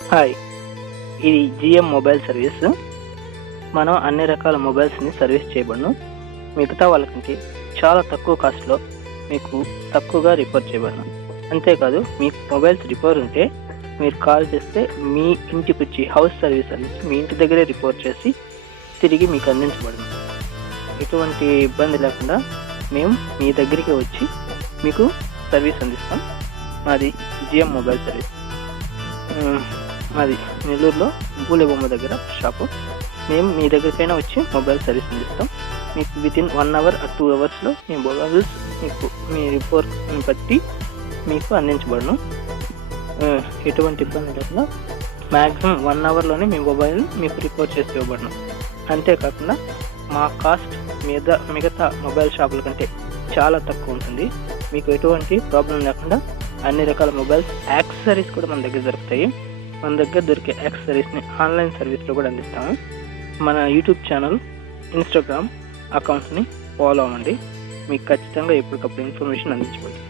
Hi, ఇది GM mobile service. మనం అన్ని రకాల మొబైల్స్ని సర్వీస్ చేయబడను. మిగతా వాళ్ళకంటే చాలా తక్కువ కాస్ట్లో మీకు తక్కువగా రిపేర్ చేయబడను. అంతేకాదు, మీకు మొబైల్స్ రిపేర్ ఉంటే మీరు కాల్ చేస్తే మీ ఇంటికి వచ్చి హౌస్ సర్వీస్ అందించి మీ ఇంటి దగ్గరే రిపేర్ చేసి తిరిగి మీకు అందించబడను. ఎటువంటి ఇబ్బంది లేకుండా మేము మీ దగ్గరికి వచ్చి మీకు సర్వీస్ అందిస్తాం. మాది జిఎం మొబైల్ సర్వీస్. మాది నెల్లూరులో బూలెబొమ్మ దగ్గర షాపు. మేము మీ దగ్గరికైనా వచ్చి మొబైల్ సర్వీస్ అందిస్తాం. మీకు వితిన్ 1 అవర్ ఆర్ 2 అవర్స్లో మీ మొబైల్స్ మీకు మీ రిపోర్ట్ని బట్టి మీకు అందించబడను. ఎటువంటి ఇబ్బంది లేకుండా మ్యాక్సిమం 1 అవర్లోనే మీ మొబైల్ మీకు రిపోర్ట్ చేసి ఇవ్వబడను. అంతేకాకుండా మా కాస్ట్ మిగతా మొబైల్ షాపుల కంటే చాలా తక్కువ ఉంటుంది. మీకు ఎటువంటి ప్రాబ్లం లేకుండా అన్ని రకాల మొబైల్స్ యాక్సెసరీస్ కూడా మన దగ్గర దొరుకుతాయి. మన దగ్గర దొరికే యాక్సెసరీస్ని ఆన్లైన్ సర్వీస్లో కూడా అందిస్తాము. మన యూట్యూబ్ ఛానల్, ఇన్స్టాగ్రామ్ అకౌంట్స్ని ఫాలో అవ్వండి. మీకు ఖచ్చితంగా ఎప్పటికప్పుడు ఇన్ఫర్మేషన్ అందించబడుతుంది.